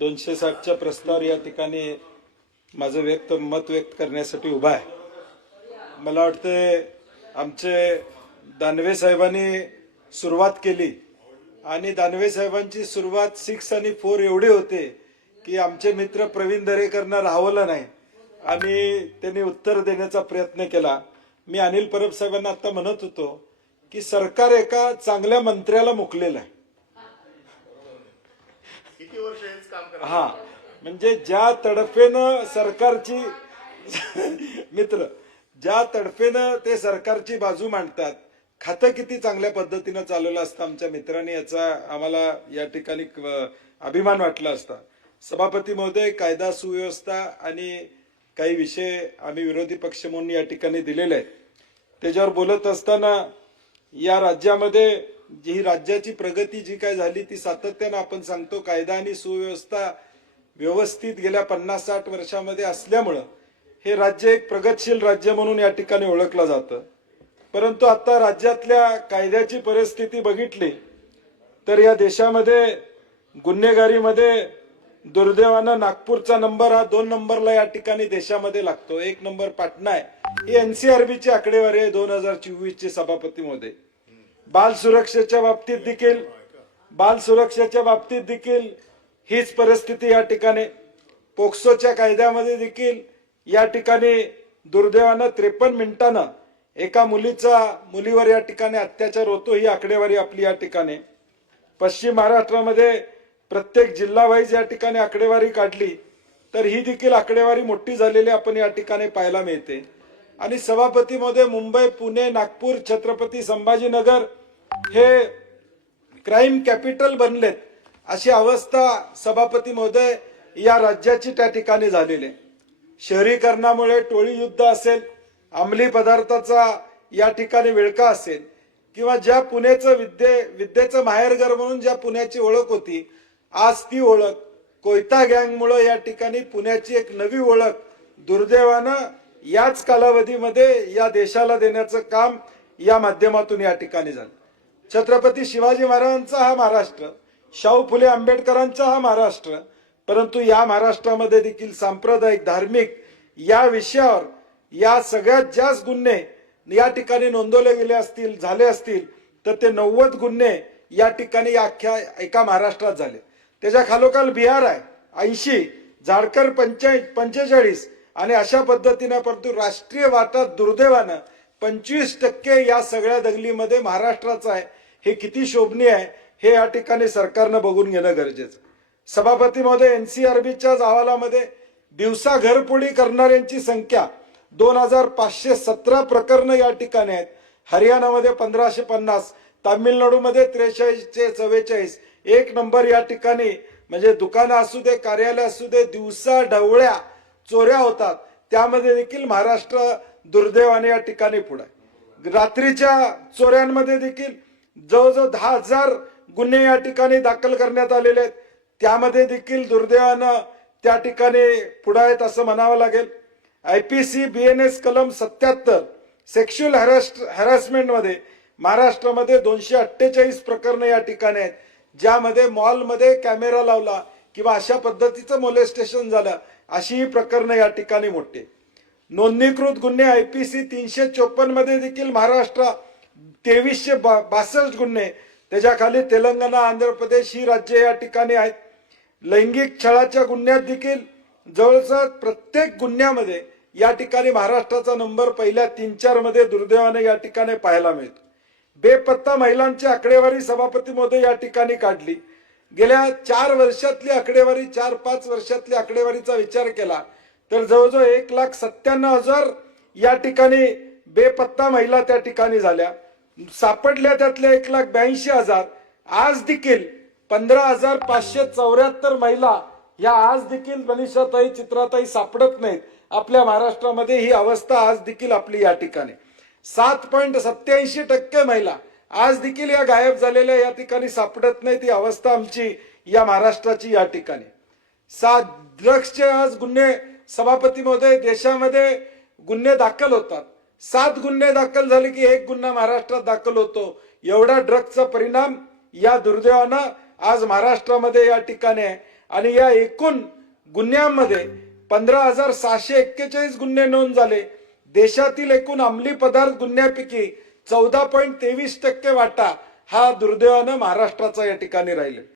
260च्या प्रस्तावावर या ठिकाणी माझं मत व्यक्त करण्यासाठी उभा आहे। मला वाटतं आमचे दानवे साहेबांनी सुरुवात केली आणि दानवे साहेबांची सुरुवात 6 आणि 4 एवढे होते की आमचे मित्र प्रवीण दरेकरांना राहवलं नाही आणि त्यांनी उत्तर देण्याचा प्रयत्न केला। मी अनिल परब साहेबांना आता म्हणत होतो की सरकार एका चांगल्या मंत्र्याला मुकलेलं आहे। किती वर्ष हेच काम करणार? हा, म्हणजे ज्या तडफेनं सरकारची मित्र ज्या तडफेनं ते सरकारची बाजू मांडतात, खातं किती चांगल्या पद्धतीनं चालवलं असतं आमच्या मित्रांनी, याचा आम्हाला या ठिकाणी अभिमान वाटला असता। सभापती महोदय, कायदा सुव्यवस्था आणि काही विषय आम्ही विरोधी पक्ष म्हणून या ठिकाणी दिलेले आहेत, त्याच्यावर बोलत असताना या राज्यामध्ये जी राज्याची प्रगती जी काय झाली ती सातत्यानं आपण सांगतो। कायदा आणि सुव्यवस्था व्यवस्थित गेल्या 50-60 वर्षामध्ये असल्यामुळं हे राज्य एक प्रगतशील राज्य म्हणून या ठिकाणी ओळखलं जातं। परंतु आता राज्यातल्या कायद्याची परिस्थिती बघितली तर या देशामध्ये गुन्हेगारीमध्ये दुर्दैवानं नागपूरचा नंबर हा 2 नंबरला या ठिकाणी देशामध्ये लागतो। 1 नंबर पाटणा आहे। ही NCRBची आकडेवारी आहे 2024ची सभापती महोदय। बाल सुरक्षेच्या बाबतीत देखील हीच परिस्थिती या ठिकाणी। पोक्सोच्या कायद्यामध्ये देखील या ठिकाणी दुर्दैवानं 53 मिनिटांना एका मुलीवर या ठिकाणी अत्याचार होतो, ही आकडेवारी आपली या ठिकाणी। पश्चिम महाराष्ट्रामध्ये प्रत्येक जिल्हा वाईज या ठिकाणी आकडेवारी काढली तर ही देखील आकडेवारी मोठी झालेली आपण या ठिकाणी पाहायला मिळते। आणि सभापती महोदय, मुंबई, पुणे, नागपूर, छत्रपती संभाजीनगर हे क्राईम कॅपिटल बनलेत, अशी अवस्था सभापती महोदय या राज्याची त्या ठिकाणी झालेली आहे। शहरीकरणामुळे टोळी युद्ध असेल, अंमली पदार्थाचा या ठिकाणी विळखा असेल, किंवा ज्या पुण्याचं विद्येचं माहेरघर म्हणून ज्या पुण्याची ओळख होती, आज ती ओळख कोयता गँगमुळे या ठिकाणी पुण्याची एक नवी ओळख दुर्दैवानं याच कालावधीमध्ये या देशाला देण्याचं काम या माध्यमातून या ठिकाणी झालं। छत्रपती शिवाजी महाराजांचा हा महाराष्ट्र, शाहू फुले आंबेडकरांचा हा महाराष्ट्र, परंतु या महाराष्ट्रामध्ये देखील सांप्रदायिक धार्मिक या विषयावर या सगळ्यात जास्त गुन्हे या ठिकाणी नोंदवले गेले झाले असतील तर ते 90 गुन्हे या ठिकाणी अख्ख्या एका महाराष्ट्रात झाले। त्याच्या खालोखाल बिहार आहे 80, झारखंड 45 आणि अशा पद्धतीने, परंतु राष्ट्रीय वाटात दुर्दैवानं 25% या सगळ्या दंगलीमध्ये महाराष्ट्राचा आहे। हे किती शोभनीय आहे हे या ठिकाणी सरकारनं बघून घेणं गरजेचं। सभापती महोदय, NCRBच्या अहवालामध्ये दिवसा घरफोडी करणाऱ्यांची संख्या 2517 प्रकरणं या ठिकाणी आहेत। हरियाणामध्ये 1550, तामिळनाडूमध्ये 4344, 1 नंबर या ठिकाणी। म्हणजे दुकानं असू दे, कार्यालय असू दे, दिवसा ढवळ्या चोऱ्या होतात, त्यामध्ये देखील महाराष्ट्र दुर्दैवाने या ठिकाणी पुढे आहे। रात्रीच्या चोऱ्यांमध्ये देखील जवळजवळ 10,000 गुन्हे या ठिकाणी दाखल करण्यात आलेले आहेत, त्यामध्ये देखील दुर्दैवानं त्या ठिकाणी पुढे आहेत असं म्हणावं लागेल। IPC BNS कलम 77 सेक्शुअल हॅरासमेंटमध्ये महाराष्ट्रामध्ये 248 प्रकरणं या ठिकाणी आहेत, ज्यामध्ये मॉलमध्ये कॅमेरा लावला किंवा अशा पद्धतीचं मोलेस्टेशन झालं, अशी ही प्रकरणं या ठिकाणी मोठी। नोंदणीकृत गुन्हे IPC 354 मध्ये देखील महाराष्ट्र 2362 गुन्हे, त्याच्याखाली तेलंगणा, आंध्र प्रदेश ही राज्य या ठिकाणी आहेत। लैंगिक छळाच्या गुन्ह्यात देखील जवळजवळ प्रत्येक गुन्ह्यामध्ये या ठिकाणी महाराष्ट्राचा नंबर पहिल्या 3-4 मध्ये दुर्दैवाने या ठिकाणी पाहायला मिळतो। बेपत्ता महिलांची आकडेवारी सभापती महोदय या ठिकाणी काढली। गेल्या 4 वर्षातली आकडेवारी, 4-5 वर्षातली आकडेवारीचा विचार केला तर जवळजवळ 1,97,000 या ठिकाणी बेपत्ता महिला त्या ठिकाणी झाल्या। सापडल्या त्यातल्या 1,82,000। आज देखील 15,574 महिला या आज देखील मनीषाताई, चित्राताई सापडत नाहीत आपल्या महाराष्ट्रामध्ये। ही अवस्था आज देखील आपली या ठिकाणी। 7.87% महिला आज देखील या गायब झालेल्या या ठिकाणी सापडत नाहीत, ही अवस्था आमची या महाराष्ट्राची या ठिकाणी। 7 ड्रग्सचे आज गुन्हे सभापती महोदय देशामध्ये गुन्हे दाखल होतात। 7 गुन्हे दाखल झाले की 1 गुन्हा महाराष्ट्रात दाखल होतो। एवढा ड्रग्सचा परिणाम या दुर्दैवानं आज महाराष्ट्रामध्ये या ठिकाणी आहे। आणि या एकूण गुन्ह्यांमध्ये 15,641 गुन्हे नोंद झाले. देशातील एकूण अंमली पदार्थ गुन्ह्यापैकी 14.23% वाटा हा दुर्दैवानं महाराष्ट्राचा या ठिकाणी राहिले.